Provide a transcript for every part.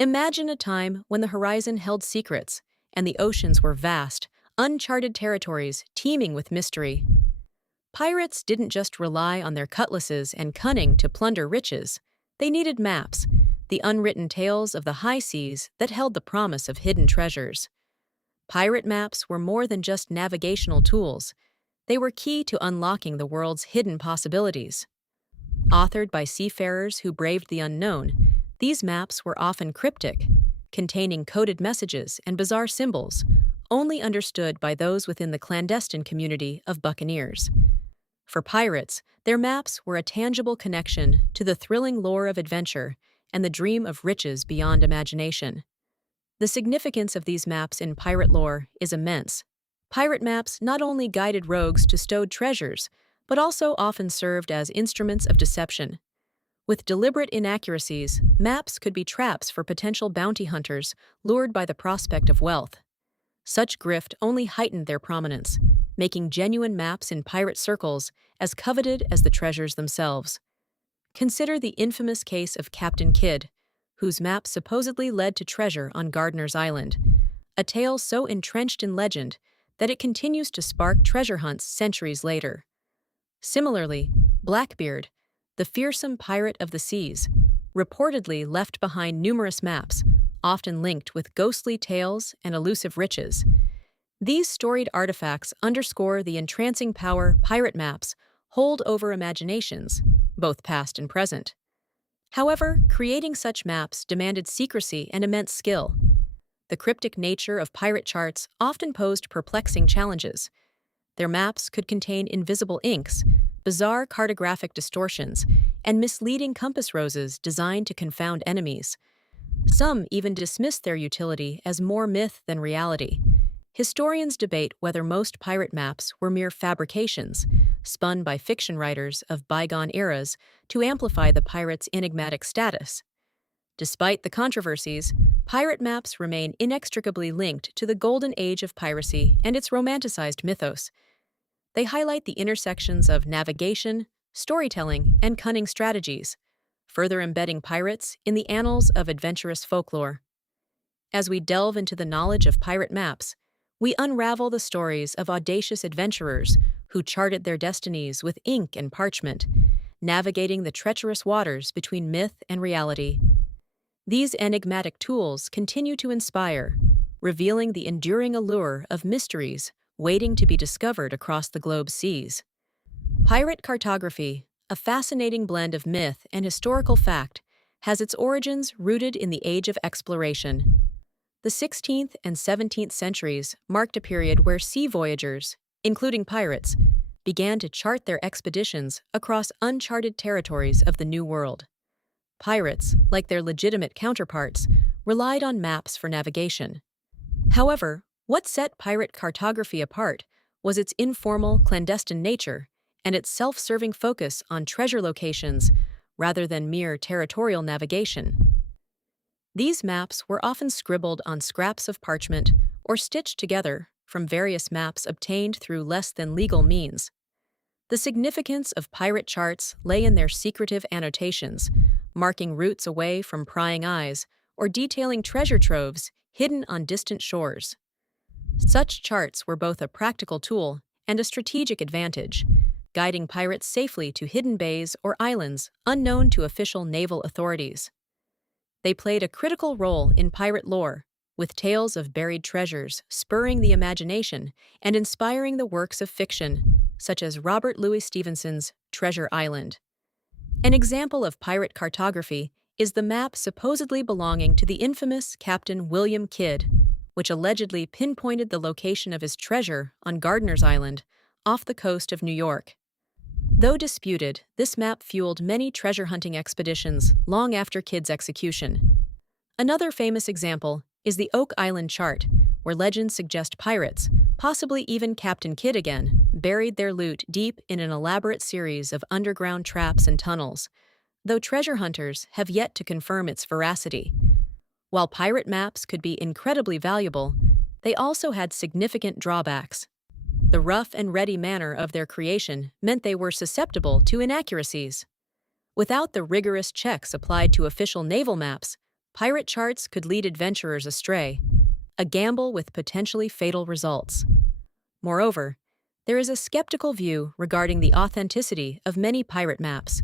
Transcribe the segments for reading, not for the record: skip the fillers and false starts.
Imagine a time when the horizon held secrets and the oceans were vast, uncharted territories teeming with mystery. Pirates didn't just rely on their cutlasses and cunning to plunder riches. They needed maps, the unwritten tales of the high seas that held the promise of hidden treasures. Pirate maps were more than just navigational tools. They were key to unlocking the world's hidden possibilities. Authored by seafarers who braved the unknown, these maps were often cryptic, containing coded messages and bizarre symbols, only understood by those within the clandestine community of buccaneers. For pirates, their maps were a tangible connection to the thrilling lore of adventure and the dream of riches beyond imagination. The significance of these maps in pirate lore is immense. Pirate maps not only guided rogues to stowed treasures, but also often served as instruments of deception. With deliberate inaccuracies, maps could be traps for potential bounty hunters lured by the prospect of wealth. Such grift only heightened their prominence, making genuine maps in pirate circles as coveted as the treasures themselves. Consider the infamous case of Captain Kidd, whose map supposedly led to treasure on Gardiner's Island, a tale so entrenched in legend that it continues to spark treasure hunts centuries later. Similarly, Blackbeard, the fearsome pirate of the seas, reportedly left behind numerous maps, often linked with ghostly tales and elusive riches. These storied artifacts underscore the entrancing power pirate maps hold over imaginations, both past and present. However, creating such maps demanded secrecy and immense skill. The cryptic nature of pirate charts often posed perplexing challenges. Their maps could contain invisible inks, bizarre cartographic distortions, and misleading compass roses designed to confound enemies. Some even dismissed their utility as more myth than reality. Historians debate whether most pirate maps were mere fabrications, spun by fiction writers of bygone eras to amplify the pirates' enigmatic status. Despite the controversies, pirate maps remain inextricably linked to the golden age of piracy and its romanticized mythos. They highlight the intersections of navigation, storytelling, and cunning strategies, further embedding pirates in the annals of adventurous folklore. As we delve into the knowledge of pirate maps, we unravel the stories of audacious adventurers who charted their destinies with ink and parchment, navigating the treacherous waters between myth and reality. These enigmatic tools continue to inspire, revealing the enduring allure of mysteries waiting to be discovered across the globe's seas. Pirate cartography, a fascinating blend of myth and historical fact, has its origins rooted in the age of exploration. The 16th and 17th centuries marked a period where sea voyagers, including pirates, began to chart their expeditions across uncharted territories of the New World. Pirates, like their legitimate counterparts, relied on maps for navigation. However, what set pirate cartography apart was its informal, clandestine nature and its self-serving focus on treasure locations rather than mere territorial navigation. These maps were often scribbled on scraps of parchment or stitched together from various maps obtained through less than legal means. The significance of pirate charts lay in their secretive annotations, marking routes away from prying eyes or detailing treasure troves hidden on distant shores. Such charts were both a practical tool and a strategic advantage, guiding pirates safely to hidden bays or islands unknown to official naval authorities. They played a critical role in pirate lore, with tales of buried treasures spurring the imagination and inspiring the works of fiction, such as Robert Louis Stevenson's Treasure Island. An example of pirate cartography is the map supposedly belonging to the infamous Captain William Kidd, which allegedly pinpointed the location of his treasure on Gardiner's Island, off the coast of New York. Though disputed, this map fueled many treasure hunting expeditions long after Kidd's execution. Another famous example is the Oak Island chart, where legends suggest pirates, possibly even Captain Kidd again, buried their loot deep in an elaborate series of underground traps and tunnels, though treasure hunters have yet to confirm its veracity. While pirate maps could be incredibly valuable, they also had significant drawbacks. The rough and ready manner of their creation meant they were susceptible to inaccuracies. Without the rigorous checks applied to official naval maps, pirate charts could lead adventurers astray, a gamble with potentially fatal results. Moreover, there is a skeptical view regarding the authenticity of many pirate maps.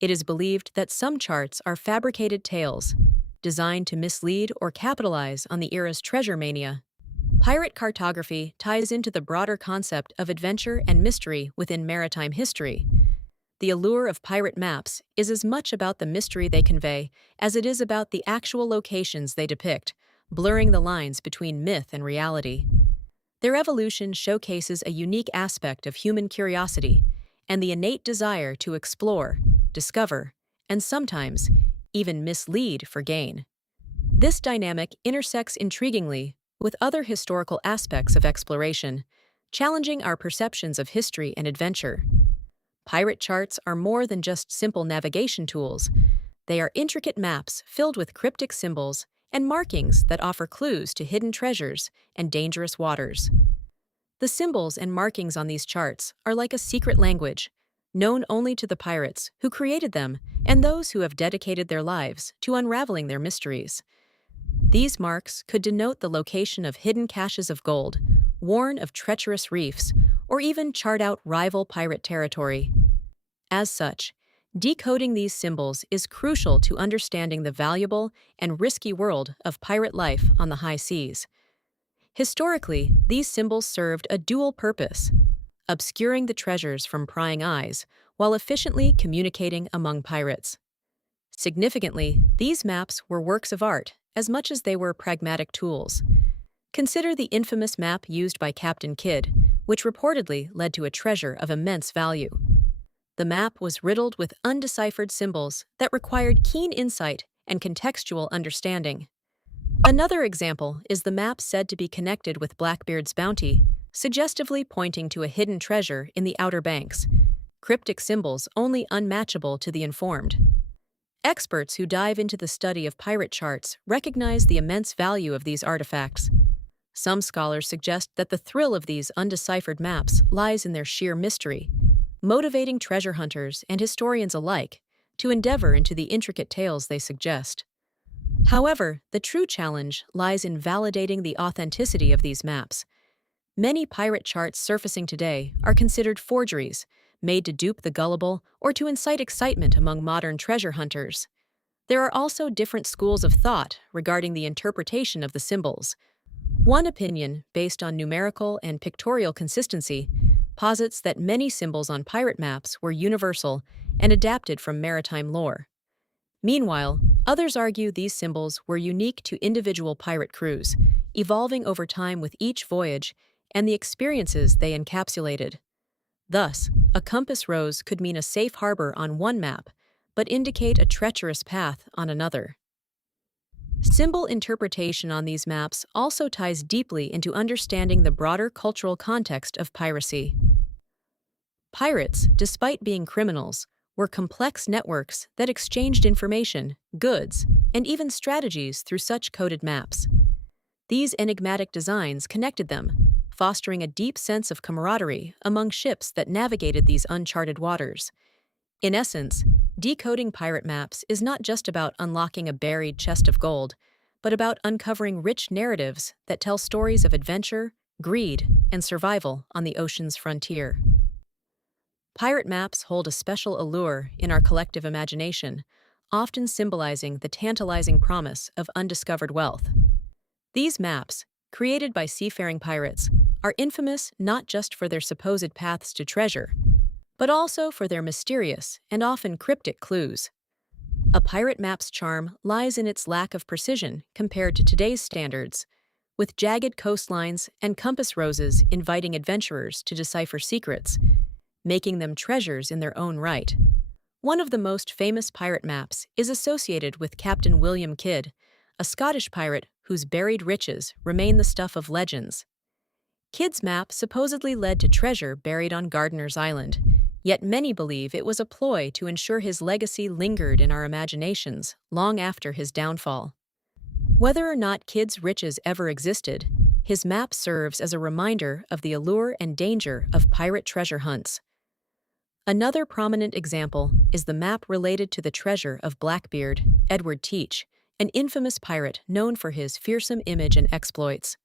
It is believed that some charts are fabricated tales, designed to mislead or capitalize on the era's treasure mania. Pirate cartography ties into the broader concept of adventure and mystery within maritime history. The allure of pirate maps is as much about the mystery they convey as it is about the actual locations they depict, blurring the lines between myth and reality. Their evolution showcases a unique aspect of human curiosity and the innate desire to explore, discover, and sometimes even mislead for gain. This dynamic intersects intriguingly with other historical aspects of exploration, challenging our perceptions of history and adventure. Pirate charts are more than just simple navigation tools. They are intricate maps filled with cryptic symbols and markings that offer clues to hidden treasures and dangerous waters. The symbols and markings on these charts are like a secret language, known only to the pirates who created them and those who have dedicated their lives to unraveling their mysteries. These marks could denote the location of hidden caches of gold, warn of treacherous reefs, or even chart out rival pirate territory. As such, decoding these symbols is crucial to understanding the valuable and risky world of pirate life on the high seas. Historically, these symbols served a dual purpose, obscuring the treasures from prying eyes while efficiently communicating among pirates. Significantly, these maps were works of art as much as they were pragmatic tools. Consider the infamous map used by Captain Kidd, which reportedly led to a treasure of immense value. The map was riddled with undeciphered symbols that required keen insight and contextual understanding. Another example is the map said to be connected with Blackbeard's bounty, suggestively pointing to a hidden treasure in the Outer Banks, cryptic symbols only unmatchable to the informed. Experts who dive into the study of pirate charts recognize the immense value of these artifacts. Some scholars suggest that the thrill of these undeciphered maps lies in their sheer mystery, motivating treasure hunters and historians alike to endeavor into the intricate tales they suggest. However, the true challenge lies in validating the authenticity of these maps. Many pirate charts surfacing today are considered forgeries, made to dupe the gullible or to incite excitement among modern treasure hunters. There are also different schools of thought regarding the interpretation of the symbols. One opinion, based on numerical and pictorial consistency, posits that many symbols on pirate maps were universal and adapted from maritime lore. Meanwhile, others argue these symbols were unique to individual pirate crews, evolving over time with each voyage and the experiences they encapsulated. Thus, a compass rose could mean a safe harbor on one map, but indicate a treacherous path on another. Symbol interpretation on these maps also ties deeply into understanding the broader cultural context of piracy. Pirates, despite being criminals, were complex networks that exchanged information, goods, and even strategies through such coded maps. These enigmatic designs connected them, fostering a deep sense of camaraderie among ships that navigated these uncharted waters. In essence, decoding pirate maps is not just about unlocking a buried chest of gold, but about uncovering rich narratives that tell stories of adventure, greed, and survival on the ocean's frontier. Pirate maps hold a special allure in our collective imagination, often symbolizing the tantalizing promise of undiscovered wealth. These maps, created by seafaring pirates, are infamous not just for their supposed paths to treasure, but also for their mysterious and often cryptic clues. A pirate map's charm lies in its lack of precision compared to today's standards, with jagged coastlines and compass roses inviting adventurers to decipher secrets, making them treasures in their own right. One of the most famous pirate maps is associated with Captain William Kidd, a Scottish pirate whose buried riches remain the stuff of legends. Kidd's map supposedly led to treasure buried on Gardiner's Island, yet many believe it was a ploy to ensure his legacy lingered in our imaginations long after his downfall. Whether or not Kidd's riches ever existed, his map serves as a reminder of the allure and danger of pirate treasure hunts. Another prominent example is the map related to the treasure of Blackbeard, Edward Teach, an infamous pirate known for his fearsome image and exploits.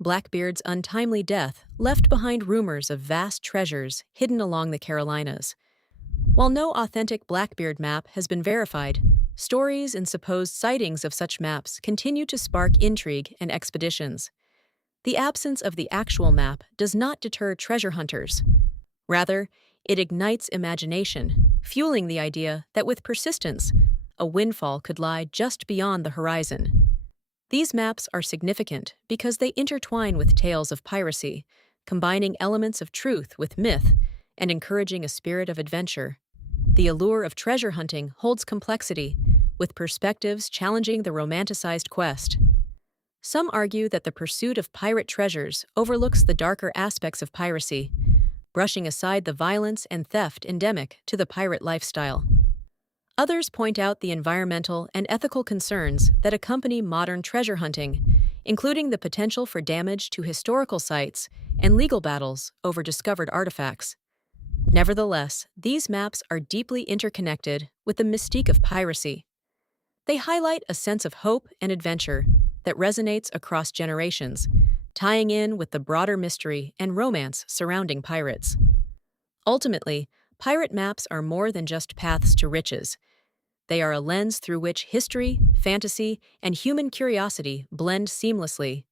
Blackbeard's untimely death left behind rumors of vast treasures hidden along the Carolinas. While no authentic Blackbeard map has been verified, stories and supposed sightings of such maps continue to spark intrigue and expeditions. The absence of the actual map does not deter treasure hunters. Rather, it ignites imagination, fueling the idea that with persistence, a windfall could lie just beyond the horizon. These maps are significant because they intertwine with tales of piracy, combining elements of truth with myth and encouraging a spirit of adventure. The allure of treasure hunting holds complexity, with perspectives challenging the romanticized quest. Some argue that the pursuit of pirate treasures overlooks the darker aspects of piracy, brushing aside the violence and theft endemic to the pirate lifestyle. Others point out the environmental and ethical concerns that accompany modern treasure hunting, including the potential for damage to historical sites and legal battles over discovered artifacts. Nevertheless, these maps are deeply interconnected with the mystique of piracy. They highlight a sense of hope and adventure that resonates across generations, tying in with the broader mystery and romance surrounding pirates. Ultimately, pirate maps are more than just paths to riches. They are a lens through which history, fantasy, and human curiosity blend seamlessly.